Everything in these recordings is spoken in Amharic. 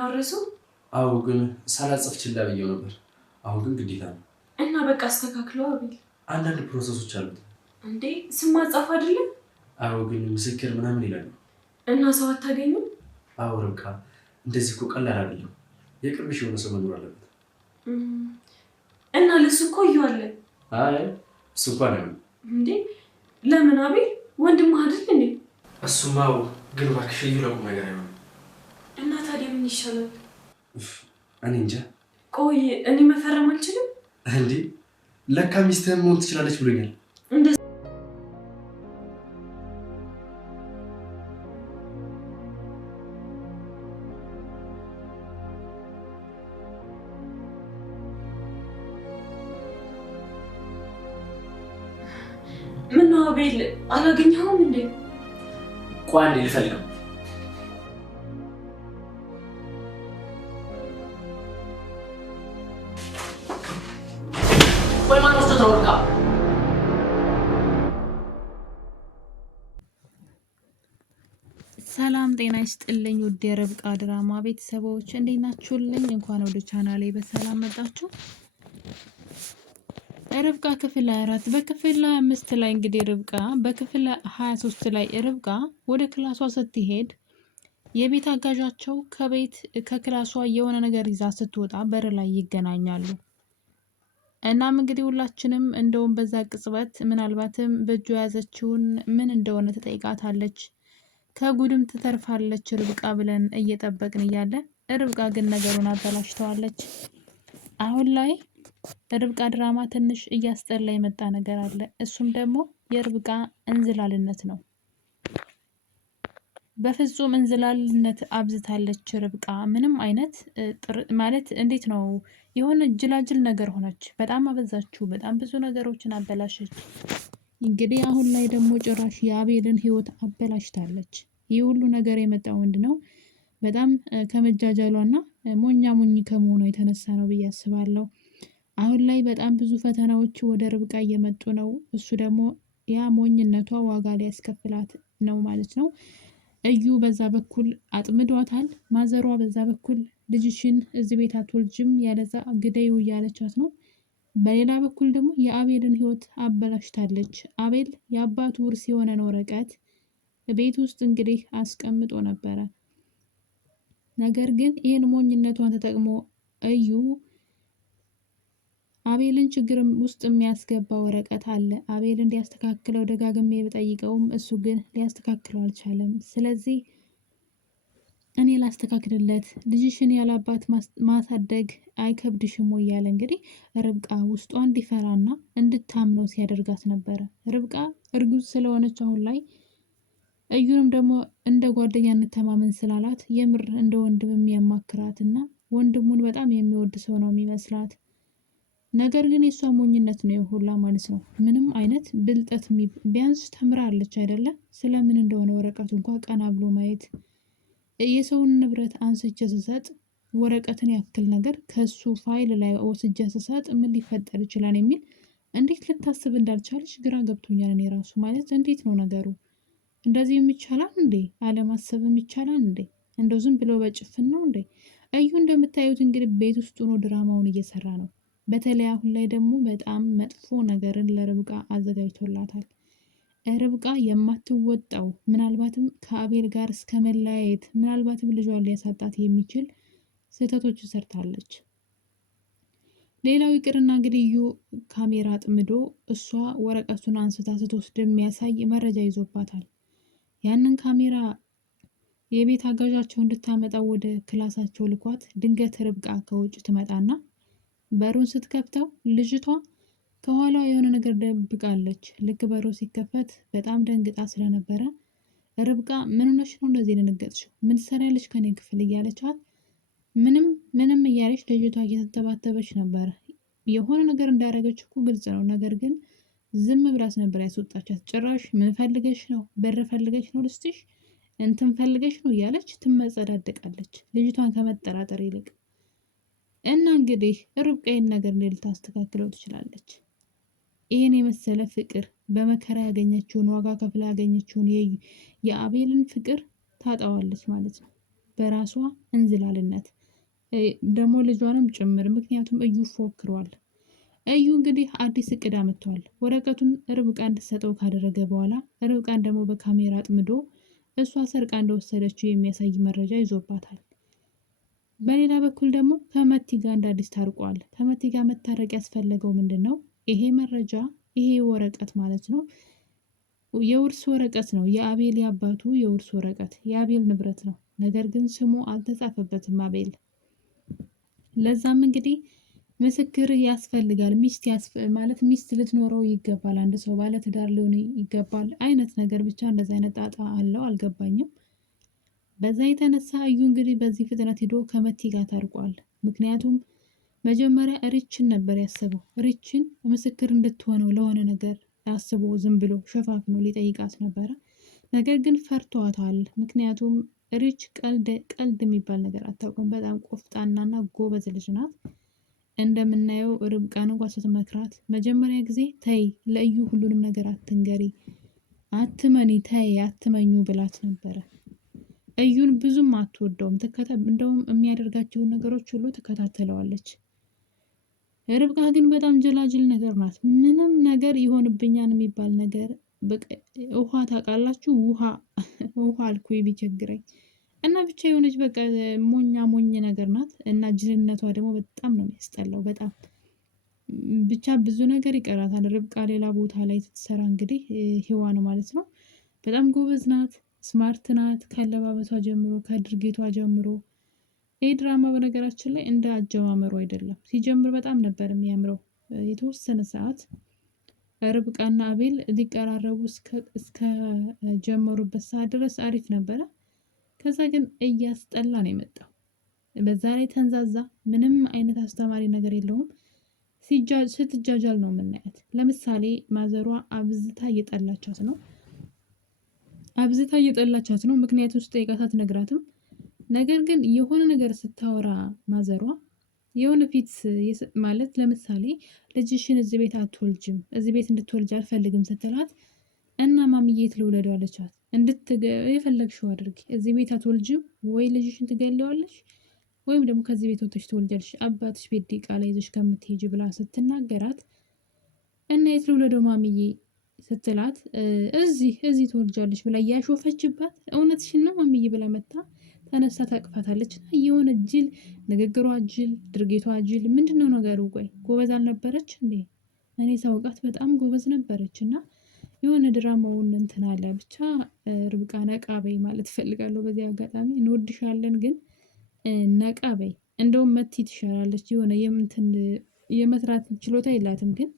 ያወረሱ? አዎ ግን ሳላጽፍ ችላ ብዬው ነበር። አሁን ግን ግዴታ ነው እና በቃ አስተካክለው አቤል። አንዳንድ ፕሮሰሶች አሉት እንዴ ስም ማጻፍ አይደለም? አዎ ግን ምስክር ምናምን ይላሉ። እና ሰው አታገኙም? አዎ ርብቃ እንደዚህ እኮ ቀላል አይደለም። የቅርብሽ የሆነ ሰው መኖር አለበት። እና ለሱ እኮ እየዋለን። አይ እሱ እንኳን አይሆንም። እንዴ ለምን አቤል? ወንድም አይደል እንዴ? እሱማው ግን እባክሽ ይለቁም ነገር አይሆንም። እና ታዲያ ምን ይሻላል? እኔ እንጃ። ቆይ እኔ መፈረም አልችልም እንዴ? ለካ ሚስትህም መሆን ትችላለች ብሎኛል። ምን ነው አቤል አላገኘኸውም እንዴ? ቆይ አንዴ ልፈልገው። ቆይ ማን ወስዶ ተወርቃ? ሰላም ጤና ይስጥልኝ ውድ የርብቃ ድራማ ቤተሰቦች እንዴት ናችሁልኝ? እንኳን ወደ ቻናሌ በሰላም መጣችሁ። ርብቃ ክፍል 24 በክፍል 25 ላይ እንግዲህ ርብቃ በክፍል 23 ላይ ርብቃ ወደ ክላሷ ስትሄድ የቤት አጋዣቸው ከክላሷ የሆነ ነገር ይዛ ስትወጣ በር ላይ ይገናኛሉ። እናም እንግዲህ ሁላችንም እንደውም በዛ ቅጽበት ምናልባትም በእጇ የያዘችውን ምን እንደሆነ ትጠይቃታለች፣ ከጉድም ትተርፋለች ርብቃ ብለን እየጠበቅን እያለ ርብቃ ግን ነገሩን አበላሽተዋለች። አሁን ላይ ርብቃ ድራማ ትንሽ እያስጠላ የመጣ ነገር አለ። እሱም ደግሞ የርብቃ እንዝላልነት ነው። በፍጹም እንዝላልነት አብዝታለች ርብቃ። ምንም አይነት ማለት እንዴት ነው የሆነ ጅላጅል ነገር ሆነች። በጣም አበዛችው። በጣም ብዙ ነገሮችን አበላሸች። እንግዲህ አሁን ላይ ደግሞ ጭራሽ የአቤልን ሕይወት አበላሽታለች። ይህ ሁሉ ነገር የመጣው ምንድነው? በጣም ከመጃጃሏና ሞኛ ሞኝ ከመሆኗ የተነሳ ነው ብዬ አስባለሁ። አሁን ላይ በጣም ብዙ ፈተናዎች ወደ ርብቃ እየመጡ ነው። እሱ ደግሞ ያ ሞኝነቷ ዋጋ ሊያስከፍላት ነው ማለት ነው። እዩ በዛ በኩል አጥምዷታል። ማዘሯ በዛ በኩል ልጅሽን እዚህ ቤት አትወልጅም ያለዛ ግደዩ እያለቻት ነው። በሌላ በኩል ደግሞ የአቤልን ሕይወት አበላሽታለች። አቤል የአባቱ ውርስ የሆነን ወረቀት ቤት ውስጥ እንግዲህ አስቀምጦ ነበረ። ነገር ግን ይህን ሞኝነቷን ተጠቅሞ እዩ አቤልን ችግር ውስጥ የሚያስገባ ወረቀት አለ። አቤል እንዲያስተካክለው ደጋግሜ ብጠይቀውም እሱ ግን ሊያስተካክለው አልቻለም። ስለዚህ እኔ ላስተካክልለት፣ ልጅሽን ያላባት ማሳደግ አይከብድሽም ወይ ያለ እንግዲህ ርብቃ ውስጧ እንዲፈራና እንድታምነው ሲያደርጋት ነበረ። ርብቃ እርጉዝ ስለሆነች አሁን ላይ እዩንም ደግሞ እንደ ጓደኛ እንተማመን ስላላት የምር እንደ ወንድም የሚያማክራትና ወንድሙን በጣም የሚወድ ሰው ነው የሚመስላት። ነገር ግን የሷ ሞኝነት ነው ሁላ ማለት ነው። ምንም አይነት ብልጠት ቢያንስ ተምራለች አይደለ? ስለምን እንደሆነ ወረቀቱ እንኳን ቀና ብሎ ማየት። የሰውን ንብረት አንስቼ ስሰጥ ወረቀትን ያክል ነገር ከሱ ፋይል ላይ ወስጄ ስሰጥ ምን ሊፈጠር ይችላል የሚል እንዴት ልታስብ እንዳልቻለች ግራ ገብቶኛል። እኔ ራሱ ማለት እንዴት ነው ነገሩ? እንደዚህም ይቻላል እንዴ? አለማሰብም ይቻላል እንዴ? እንደው ዝም ብሎ በጭፍን ነው እንዴ? እዩ እንደምታዩት እንግዲህ ቤት ውስጥ ሆኖ ድራማውን እየሰራ ነው። በተለይ አሁን ላይ ደግሞ በጣም መጥፎ ነገርን ለርብቃ አዘጋጅቶላታል። ርብቃ የማትወጣው ምናልባትም ከአቤል ጋር እስከ መለያየት ምናልባትም ልጇን ሊያሳጣት የሚችል ስህተቶች ሰርታለች። ሌላው ይቅርና እንግዲህ እዩ ካሜራ ጥምዶ እሷ ወረቀቱን አንስታ ስትወስድ የሚያሳይ መረጃ ይዞባታል። ያንን ካሜራ የቤት አጋዣቸው እንድታመጣው ወደ ክላሳቸው ልኳት ድንገት ርብቃ ከውጭ ትመጣና በሩን ስትከፍተው ልጅቷ ከኋላ የሆነ ነገር ደብቃለች። ልክ በሩ ሲከፈት በጣም ደንግጣ ስለነበረ ርብቃ ምን ሆነሽ ነው እንደዚህ ደነገጥሽው? ምን ትሰሪያለሽ ከኔ ክፍል እያለቻት ምንም እያለች ልጅቷ እየተተባተበች ነበር። የሆነ ነገር እንዳደረገች እኮ ግልጽ ነው። ነገር ግን ዝም ብላስ ነበር ያስወጣቻት። ጭራሽ ምን ፈልገሽ ነው? በር ፈልገሽ ነው ልስጥሽ? እንትን ፈልገሽ ነው እያለች ትመጸዳደቃለች ልጅቷን ከመጠራጠር ይልቅ። እና እንግዲህ ርብቃ ይህን ነገር እንዴት ልታስተካክለው ትችላለች? ይህን የመሰለ ፍቅር በመከራ ያገኘችውን ዋጋ ከፍላ ያገኘችውን የአቤልን ፍቅር ታጣዋለች ማለት ነው። በራሷ እንዝላልነት ደግሞ ልጇንም ጭምር። ምክንያቱም እዩ ፎክሯል። እዩ እንግዲህ አዲስ እቅድ አምጥቷል። ወረቀቱን ርብቃ እንድትሰጠው ካደረገ በኋላ ርብቃን ደግሞ በካሜራ አጥምዶ እሷ ሰርቃ እንደወሰደችው የሚያሳይ መረጃ ይዞባታል። በሌላ በኩል ደግሞ ከመቲ ጋር እንደ አዲስ ታርቋል። ከመቲ ጋር መታረቅ ያስፈለገው ምንድን ነው? ይሄ መረጃ ይሄ ወረቀት ማለት ነው የውርስ ወረቀት ነው። የአቤል የአባቱ የውርስ ወረቀት የአቤል ንብረት ነው። ነገር ግን ስሙ አልተጻፈበትም አቤል። ለዛም እንግዲህ ምስክር ያስፈልጋል። ማለት ሚስት ልትኖረው ይገባል። አንድ ሰው ባለ ትዳር ሊሆን ይገባል አይነት ነገር ብቻ እንደዛ አይነት ጣጣ አለው። አልገባኝም። በዛ የተነሳ እዩ እንግዲህ በዚህ ፍጥነት ሄዶ ከመቲ ጋር ታርቋል። ምክንያቱም መጀመሪያ ሪችን ነበር ያሰበው። ሪችን ምስክር እንድትሆነው ለሆነ ነገር አስቦ ዝም ብሎ ሸፋፍኖ ሊጠይቃት ነበረ። ነገር ግን ፈርቷታል። ምክንያቱም ሪች ቀልድ የሚባል ነገር አታውቅም። በጣም ቆፍጣናና ጎበዝ ልጅ ናት። እንደምናየው ርብቃን እንኳ ስትመክራት መጀመሪያ ጊዜ ተይ ለእዩ ሁሉንም ነገር አትንገሪ፣ አትመኒ፣ ተይ አትመኙ ብላት ነበረ። እዩን ብዙም አትወደውም። እንደውም የሚያደርጋቸውን ነገሮች ሁሉ ትከታተለዋለች። ርብቃ ግን በጣም ጀላጅል ነገር ናት። ምንም ነገር ይሆንብኛል የሚባል ነገር ውሃ ታውቃላችሁ? ውሃ አልኩኝ ቢቸግረኝ እና ብቻ የሆነች በቃ ሞኝ ነገር ናት። እና ጅልነቷ ደግሞ በጣም ነው የሚያስጠላው። በጣም ብቻ ብዙ ነገር ይቀራታል። ርብቃ ሌላ ቦታ ላይ ስትሰራ እንግዲህ ሔዋን ማለት ነው በጣም ጎበዝ ናት፣ ስማርት ናት። ካለባበሷ ጀምሮ ከድርጊቷ ጀምሮ ይህ ድራማ በነገራችን ላይ እንደ አጀማመሩ አይደለም። ሲጀምር በጣም ነበር የሚያምረው። የተወሰነ ሰዓት ርብቃና አቤል ሊቀራረቡ እስከ ጀመሩበት ሰዓት ድረስ አሪፍ ነበረ። ከዛ ግን እያስጠላ ነው የመጣው። በዛ ላይ ተንዛዛ። ምንም አይነት አስተማሪ ነገር የለውም። ስትጃጃል ነው የምናያት። ለምሳሌ ማዘሯ አብዝታ እየጠላቻት ነው። ምክንያቱም ስጠይቃት አትነግራትም። ነገር ግን የሆነ ነገር ስታወራ ማዘሯ የሆነ ፊት ማለት ለምሳሌ ልጅሽን እዚህ ቤት አትወልጅም፣ እዚህ ቤት እንድትወልጅ አልፈልግም ስትላት እና ማሚዬ የት ልውለደው አለቻት። የፈለግሽው አድርጊ፣ እዚህ ቤት አትወልጅም፣ ወይ ልጅሽን ትገለዋለሽ ወይም ደግሞ ከዚህ ቤት ወጥተሽ ትወልጃለሽ፣ አባትሽ ቤት ዲቃላ ይዘሽ ከምትሄጂ ብላ ስትናገራት እና የት ልውለደው ማሚዬ ስትላት እዚህ ትወልጃለሽ ብላ እያሾፈችባት እውነትሽን ነው ማሚዬ ብላ መታ ተነሳ ታቅፋታለች። እና የሆነ ጅል ንግግሯ ጅል፣ ድርጊቷ ጅል። ምንድነው ነገሩ? ቆይ ጎበዝ አልነበረች እንዴ? እኔ ሳውቃት በጣም ጎበዝ ነበረች። እና የሆነ ድራማውን እንትን አለ ብቻ። ርብቃ ነቃ በይ ማለት እፈልጋለሁ በዚህ አጋጣሚ። እንወድሻለን ግን ነቃ በይ። እንደውም መቲ ትሻላለች። የሆነ የመስራት ችሎታ የላትም፣ ግን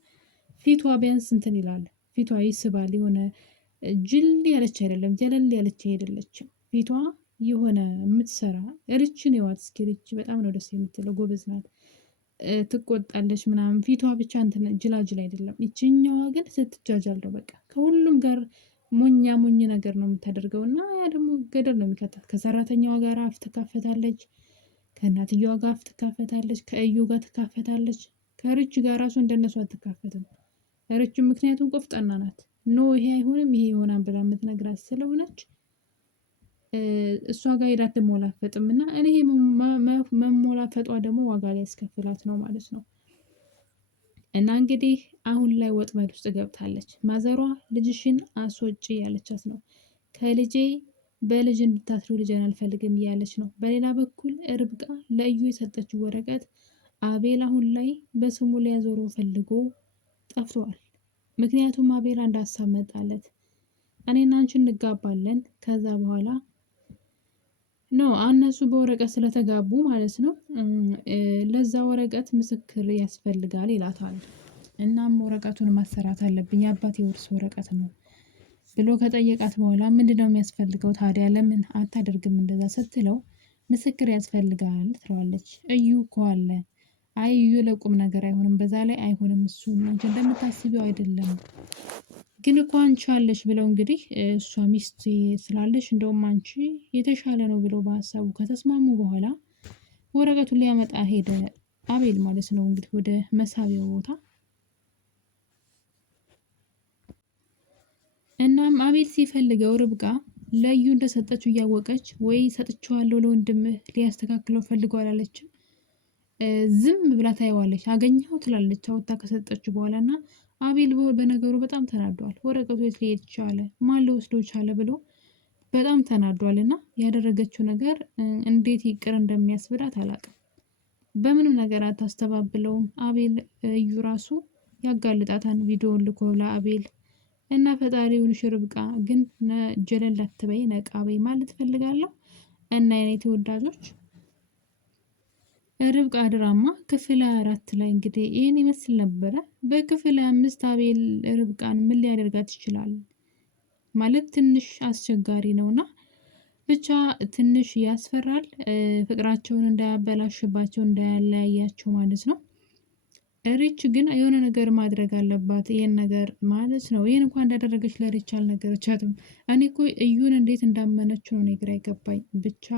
ፊቷ ቢያንስ እንትን ይላል። ፊቷ ይስባል። የሆነ ጅል ያለች አይደለም፣ ጀለል ያለች አይደለችም። ፊቷ የሆነ የምትሰራ ርችን የዋት እስኪ ርች በጣም ነው ደስ የምትለው። ጎበዝ ናት። ትቆጣለች ምናምን። ፊቷ ብቻ እንትን ጅላጅል አይደለም። ይችኛዋ ግን ስትጃጃል ነው በቃ ከሁሉም ጋር ሞኝ ነገር ነው የምታደርገው። እና ያ ደግሞ ገደል ነው የሚከታት። ከሰራተኛዋ ጋር አፍ ትካፈታለች፣ ከእናትየዋ ጋር አፍ ትካፈታለች፣ ከእዩ ጋር ትካፈታለች። ከርች ጋር ራሱ እንደነሱ አትካፈትም። ርች ምክንያቱም ቆፍጠና ናት። ኖ ይሄ አይሆንም ይሄ ይሆናል ብላ የምትነግራት ስለሆነች እሷ ጋር ሄዳ አትሞላፈጥም። እና እኔ መሞላፈጧ ደግሞ ዋጋ ላይ ያስከፍላት ነው ማለት ነው። እና እንግዲህ አሁን ላይ ወጥመድ ውስጥ ገብታለች። ማዘሯ ልጅሽን አስወጪ ያለቻት ነው። ከልጄ በልጅ እንድታስሩ ልጅን አልፈልግም እያለች ነው። በሌላ በኩል ርብቃ ለእዩ የሰጠችው ወረቀት አቤል አሁን ላይ በስሙ ሊያዞረው ፈልጎ ጠፍቷል። ምክንያቱም አቤል አንድ ሀሳብ መጣለት። እኔና አንቺ እንጋባለን፣ ከዛ በኋላ እነሱ በወረቀት ስለተጋቡ ማለት ነው ለዛ ወረቀት ምስክር ያስፈልጋል ይላታል። እናም ወረቀቱን ማሰራት አለብኝ የአባቴ ውርስ ወረቀት ነው ብሎ ከጠየቃት በኋላ ምንድነው የሚያስፈልገው ታዲያ ለምን አታደርግም እንደዛ ስትለው ምስክር ያስፈልጋል ትለዋለች። እዩ እኮ አለ። አይ እዩ ለቁም ነገር አይሆንም፣ በዛ ላይ አይሆንም፣ እሱ አንቺ እንደምታስቢው አይደለም፣ ግን እኮ አንቺ አለሽ ብለው እንግዲህ እሷ ሚስት ስላለሽ እንደውም አንቺ የተሻለ ነው ብለው በሀሳቡ ከተስማሙ በኋላ ወረቀቱን ሊያመጣ ሄደ አቤል ማለት ነው እንግዲህ ወደ መሳቢያው ቦታ። እናም አቤል ሲፈልገው ርብቃ ለዩ እንደሰጠችው እያወቀች ወይ ሰጥቼዋለሁ ለወንድምህ ሊያስተካክለው ፈልገዋል አለችም። ዝም ብላ ታየዋለች። አገኘኸው ትላለች አውጥታ ከሰጠችው በኋላ እና አቤል በነገሩ በጣም ተናዷል። ወረቀቱ የት ሊሄድ ቻለ? ማን ሊወስደው ቻለ ብሎ በጣም ተናዷል እና ያደረገችው ነገር እንዴት ይቅር እንደሚያስብላት አላውቅም። በምንም ነገር አታስተባብለውም። አቤል እዩ ራሱ ያጋልጣታል ቪዲዮውን ልኮ ለአቤል እና ፈጣሪውን ርብቃ ግን ጀለል አትበይ ነቃ በይ ማለት ፈልጋለሁ። እና የኔ ተወዳጆች ርብቃ ድራማ ክፍል 4 ላይ እንግዲህ ይህን ይመስል ነበረ። በክፍል 5 አቤል ርብቃን ምን ሊያደርጋት ይችላል ማለት ትንሽ አስቸጋሪ ነውና ብቻ ትንሽ ያስፈራል። ፍቅራቸውን እንዳያበላሽባቸው እንዳያለያያቸው ማለት ነው። ሪች ግን የሆነ ነገር ማድረግ አለባት። ይሄን ነገር ማለት ነው። ይሄን እንኳን እንዳደረገች ለሪች አልነገረቻትም። እኔ እኮ እዩን እንዴት እንዳመነችው ነው ግራ የገባኝ። ብቻ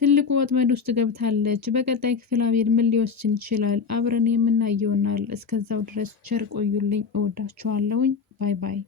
ትልቁ ወጥመድ ውስጥ ገብታለች። በቀጣይ ክፍል አቤል ምን ሊወስን ይችላል? አብረን የምናየው ይሆናል። እስከዛው ድረስ ቸር ቆዩልኝ። እወዳችኋለሁኝ። ባይ ባይ